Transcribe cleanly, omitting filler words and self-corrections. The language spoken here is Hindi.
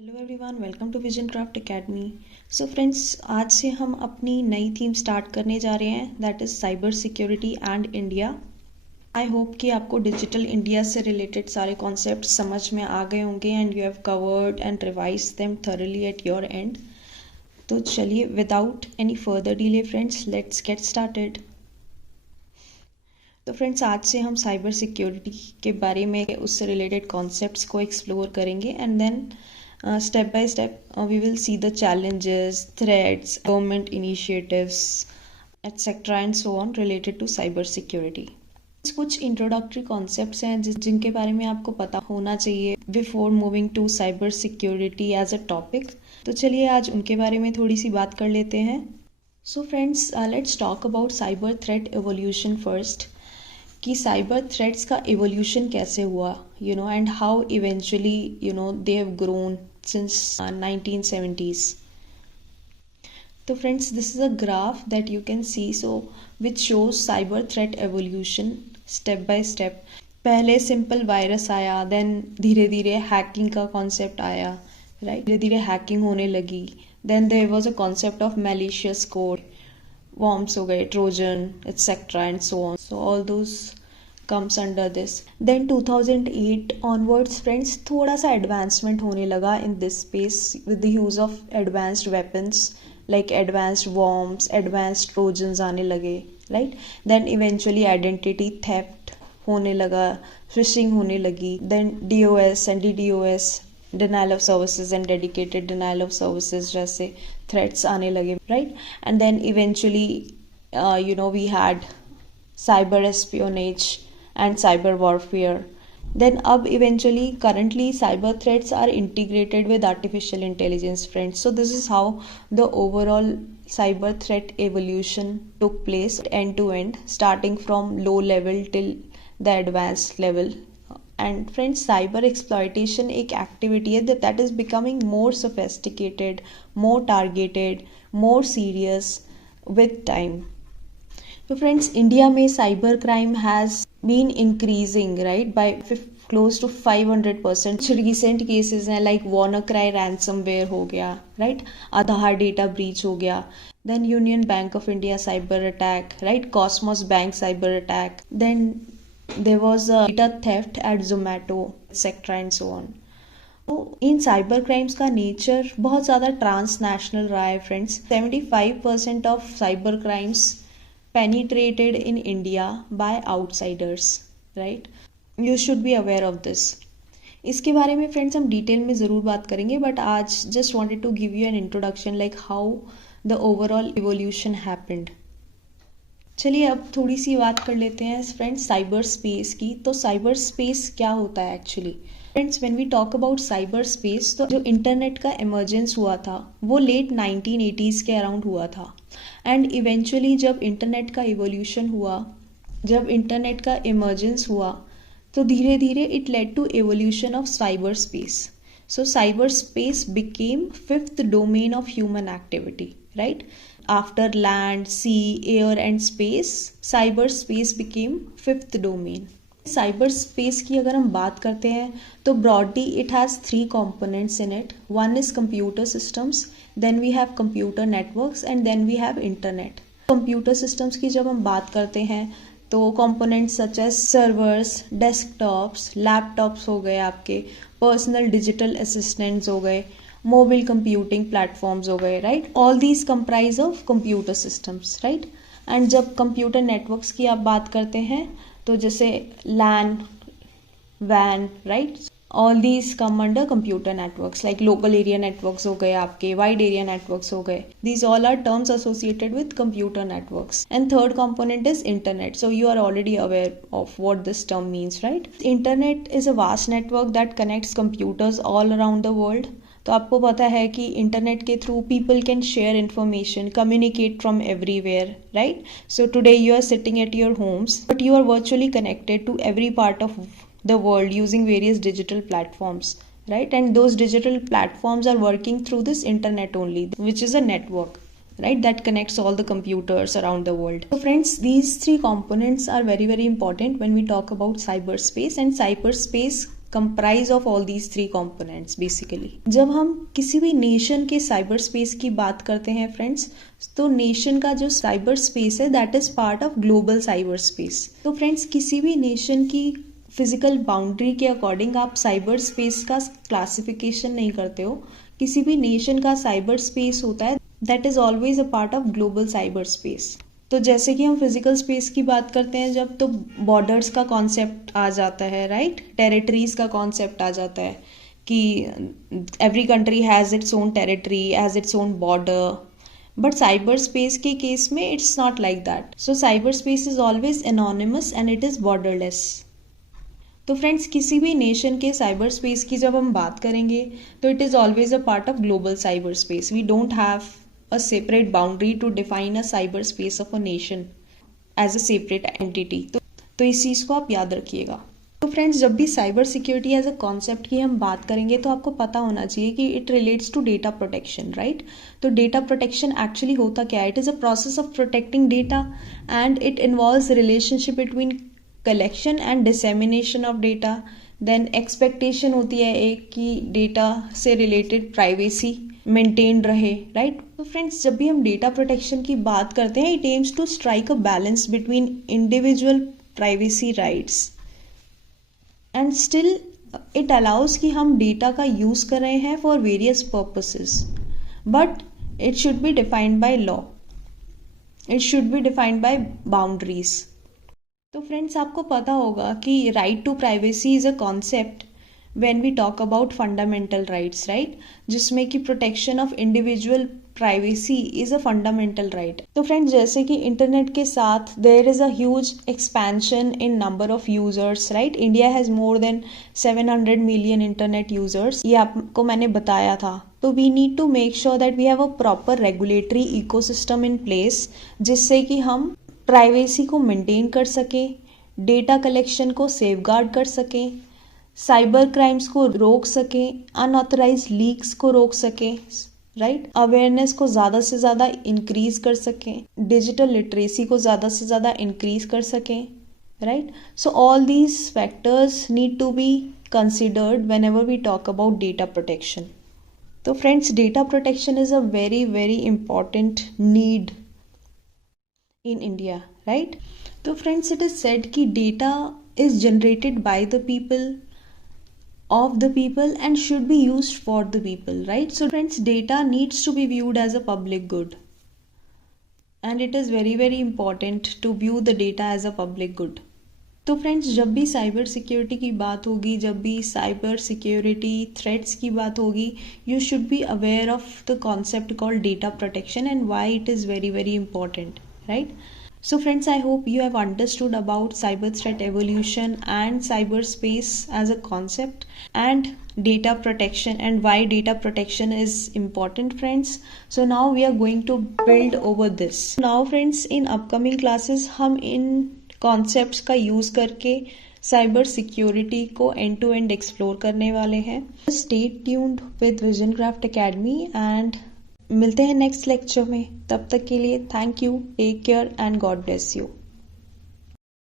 Hello everyone, welcome to Vision Craft Academy. So friends, आज से हम अपनी नई थीम स्टार्ट करने जा रहे हैं, that is cyber security and India. I hope कि आपको डिजिटल इंडिया से रिलेटेड सारे कॉन्सेप्ट समझ में आ गए होंगे and you have covered and revise them thoroughly at your end. तो चलिए, without any further delay friends, let's get started. तो फ्रेंड्स, आज से हम साइबर सिक्योरिटी के बारे में उससे रिलेटेड कॉन्सेप्ट्स को एक्सप्लोर करेंगे and then step by step we will see the challenges, threats, government initiatives, etc. and so on related to cyber security. कुछ इंट्रोडक्टरी कॉन्सेप्ट्स हैं जिनके बारे में आपको पता होना चाहिए before moving to cyber security as a topic. तो चलिए आज उनके बारे में थोड़ी सी बात कर लेते हैं। So friends, let's talk about cyber threat evolution first, कि साइबर थ्रेट्स का एवोल्यूशन कैसे हुआ, and how eventually they have grown since 1970s. So friends, this is a graph that you can see, so which shows cyber threat evolution step by step. पहले सिंपल वायरस आया, देन धीरे धीरे हैकिंग का कॉन्सेप्ट आया, राइट। धीरे धीरे हैकिंग होने लगी, then there was a concept of malicious code, worms हो गए, Trojan etcetera and so on. So all those comes under this. Then 2008 onwards friends, थोड़ा सा advancement होने लगा in this space with the use of advanced weapons like advanced worms, advanced trojans आने लगे, right? Then eventually identity theft होने लगा, phishing होने लगी, then DOS and DDoS, denial of services and dedicated denial of services जैसे threats आने लगे, right? And then eventually we had cyber espionage and cyber warfare. Then अब eventually currently cyber threats are integrated with artificial intelligence friends. So this is how the overall cyber threat evolution took place end to end, starting from low level till the advanced level. And friends, cyber exploitation एक activity है that is becoming more sophisticated, more targeted, more serious with time. तो फ्रेंड्स, इंडिया में cyber crime has been increasing, right, by close to 500%। Recent cases हैं लाइक WannaCry रैंसमवेयर हो गया, राइट, आधार डेटा ब्रीच हो गया, then Union Bank of India cyber attack, right, Cosmos Bank cyber attack, then there was a data theft at Zomato etcetera and so on. तो इन साइबर क्राइम्स का नेचर बहुत ज़्यादा ट्रांसनेशनल रहा है friends. 75% of cyber crimes penetrated in India by outsiders, right? You should be aware of this. इसके बारे में फ्रेंड्स हम डिटेल में ज़रूर बात करेंगे, बट आज just wanted to give you an introduction like how the overall evolution happened. चलिए अब थोड़ी सी बात कर लेते हैं फ्रेंड्स साइबर स्पेस की। तो साइबर स्पेस क्या होता है actually friends? When we talk about cyber space, तो जो इंटरनेट का इमर्जेंस हुआ था वो लेट 1980s के अराउंड हुआ था, एंड इवेंचुअली जब इंटरनेट का इवोल्यूशन हुआ, जब इंटरनेट का इमर्जेंस हुआ, तो धीरे धीरे it led to evolution of cyber space. So cyber space became fifth domain of human activity, right? After land, sea, air and space, cyber space became fifth domain. Cyber space की अगर हम बात करते हैं तो broadly it has three components in it. One is computer systems, then we have computer networks and then we have internet. Computer systems की जब हम बात करते हैं तो components such as servers, desktops, laptops हो गए, आपके पर्सनल डिजिटल असिस्टेंट्स हो गए, मोबाइल कंप्यूटिंग प्लेटफॉर्म्स हो गए, right? All these comprise of computer systems, right? And जब कंप्यूटर नेटवर्क्स की आप बात करते हैं तो जैसे लैन, वैन, right, all these come under computer networks. Like local area networks हो गए, आपके वाइड एरिया नेटवर्क्स हो गए. These all are terms associated with computer networks. And third component is internet. So you are already aware of what this term means, right? Internet is a vast network that connects computers all around the world. तो आपको पता है कि इंटरनेट के through people can share information, communicate from everywhere, right? So today you are sitting at your homes, but you are virtually connected to every part of the world using various digital platforms, right? And those digital platforms are working through this internet only, which is a network, right, that connects all the computers around the world. So friends, these three components are very very important when we talk about cyberspace. And cyberspace comprise of all these three components basically. जब हम किसी भी नेशन के साइबर स्पेस की बात करते हैं फ्रेंड्स, तो नेशन का जो साइबर स्पेस है that is part of global cyber space. तो फ्रेंड्स किसी भी नेशन की फिजिकल बाउंड्री के अकॉर्डिंग आप साइबर स्पेस का क्लासिफिकेशन नहीं करते हो. किसी भी नेशन का साइबर स्पेस होता है that is always a part of global cyber space. तो जैसे कि हम फिजिकल स्पेस की बात करते हैं जब, तो बॉर्डर्स का कॉन्सेप्ट आ जाता है, राइट. टेरिटरीज का कॉन्सेप्ट आ जाता है कि every country has its own territory, has its own border. But cyber space के केस में it's not like that. So cyber space is always anonymous and it is borderless. तो फ्रेंड्स किसी भी नेशन के साइबर स्पेस की जब हम बात करेंगे तो it is always a part of global cyber space. We don't have a separate boundary to define a cyberspace of a nation as a separate entity. तो इस चीज़ को आप याद रखिएगा. तो फ्रेंड्स जब भी cyber security as a concept की हम बात करेंगे तो आपको पता होना चाहिए कि it relates to data protection, right. तो डेटा प्रोटेक्शन एक्चुअली होता क्या है? It is a process of protecting data and it involves relationship between collection and dissemination of data. Then expectation होती है एक कि डेटा से रिलेटेड प्राइवेसी मेंटेन रहे, राइट. तो फ्रेंड्स जब भी हम डेटा प्रोटेक्शन की बात करते हैं it aims to strike a balance between individual privacy rights and still it allows कि हम डेटा का यूज कर रहे हैं for various purposes, but it should be defined by law, it should be defined by boundaries. तो फ्रेंड्स आपको पता होगा कि right to privacy is a concept when we talk about fundamental rights, right, जिसमें कि protection of individual privacy is a fundamental right. तो फ्रेंड्स जैसे कि इंटरनेट के साथ there is a huge expansion in number of users, right. India has more than 700 million internet users. ये आपको मैंने बताया था. तो we need to make sure that we have a proper regulatory ecosystem in place जिससे कि हम प्राइवेसी को मेंटेन कर सकें, डेटा कलेक्शन को सेफगार्ड कर सकें, साइबर क्राइम्स को रोक सकें, अनऑथराइज लीक्स को रोक सकें, राइट. अवेयरनेस को ज़्यादा से ज़्यादा इंक्रीज कर सकें, डिजिटल लिटरेसी को ज़्यादा से ज़्यादा इंक्रीज कर सकें, right. So all these factors need to be considered whenever we talk about data protection. तो friends data protection is a very very important need in India, right. तो फ्रेंड्स इट इज़ सेड कि data is generated by the people, of the people and should be used for the people, right. So friends data needs to be viewed as a public good and it is very very important to view the data as a public good. तो फ्रेंड्स जब भी साइबर सिक्योरिटी की बात होगी, जब भी साइबर सिक्योरिटी थ्रेट्स की बात होगी, you should be aware of the concept called data protection and why it is very very important, right. So friends, I hope you have understood about cyber threat evolution and cyberspace as a concept and data protection and why data protection is important, friends. So now we are going to build over this. Now friends, in upcoming classes हम इन concepts का use करके cyber security को end to end explore करने वाले हैं. Stay tuned with Visioncraft Academy and मिलते हैं नेक्स्ट लेक्चर में. तब तक के लिए thank you, take care and God bless you.